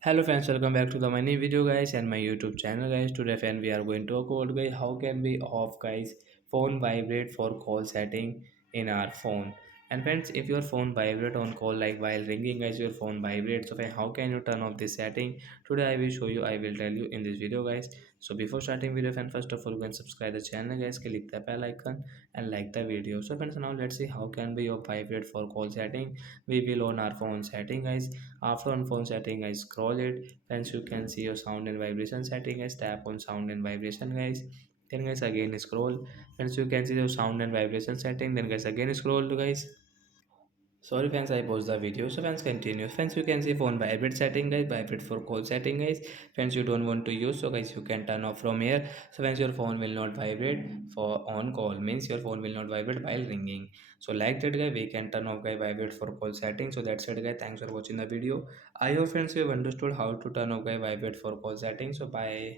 Hello friends, welcome back to the my new video guys and my YouTube channel guys. Today friend we are going to talk about guys how can we off guys phone vibrate for call setting in our phone. And friends, if your phone vibrate on call like while ringing guys your phone vibrates, so friend, how can you turn off this setting? Today I will show you, I will tell you in this video guys. So before starting video friend, first of all you can subscribe the channel guys, click the bell icon and like the video. So friends, now let's see how can we off vibrate for call setting. We will on our phone setting guys. After on phone setting, I scroll it. Once you can see your sound and vibration setting, guys, tap on sound and vibration, guys. Then guys again scroll. Once you can see your sound and vibration setting, then guys again scroll to guys. Sorry fans, I paused the video. So fans continue. Fans you can see phone vibrate setting guys, vibrate for call setting guys. Fans you don't want to use, so guys you can turn off from here. So fans your phone will not vibrate for on call, means your phone will not vibrate while ringing. So like that guy, we can turn off guy vibrate for call setting. So that's it guy. Thanks for watching the video. I hope friends you have understood how to turn off guy vibrate for call setting. So bye.